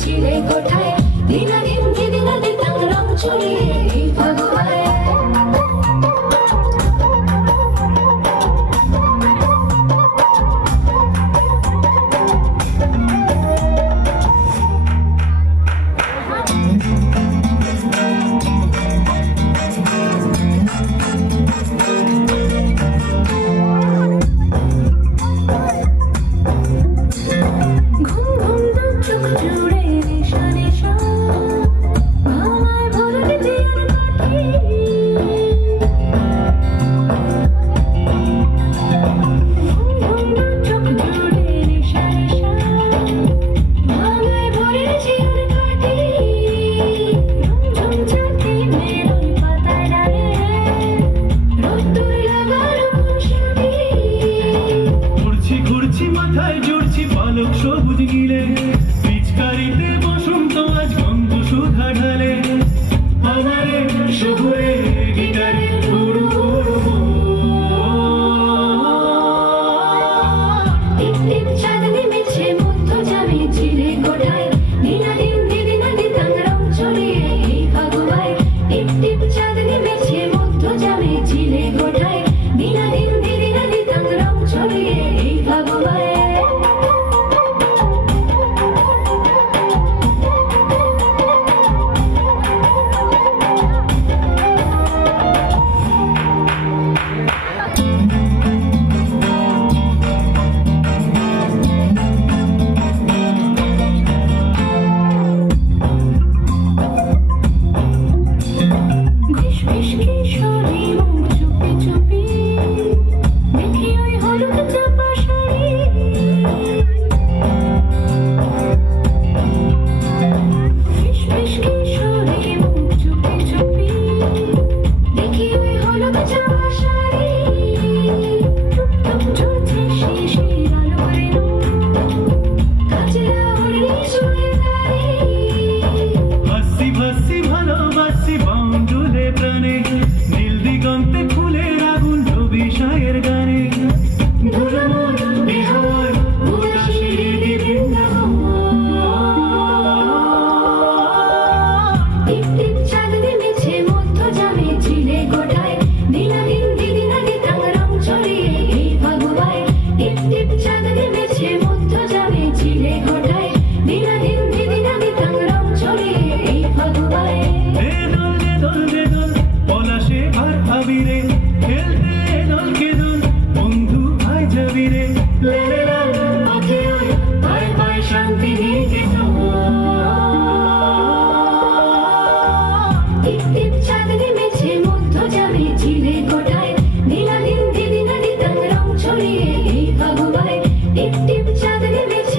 ছিলে কোঠায় দিনাদিন দিদিনাদিতাং রং ছড়িয়ে এই ফাগুয়ায়। সবুজ গিলে পিচকারিতে বসন্ত আজ গন্ধ সুধা ঢালে আমারে শহুরে গিটারে পুরু টিপ টিপ চাঁদ নেমেছে মুগ্ধ জামে ছিলে কোঠায় দিনাদিন দিদিনাদিতাং রং ছড়িয়ে এই ফাগুয়ায়। টিপ টিপ চাঁদ নেমেছে মুগ্ধ জামে ছিলে কোঠায় দিনাদিন দিদিনাদিতাং রং ছড়িয়ে এই ফাগুয়ায়। টিপ টিপ চাঁদ নেমেছে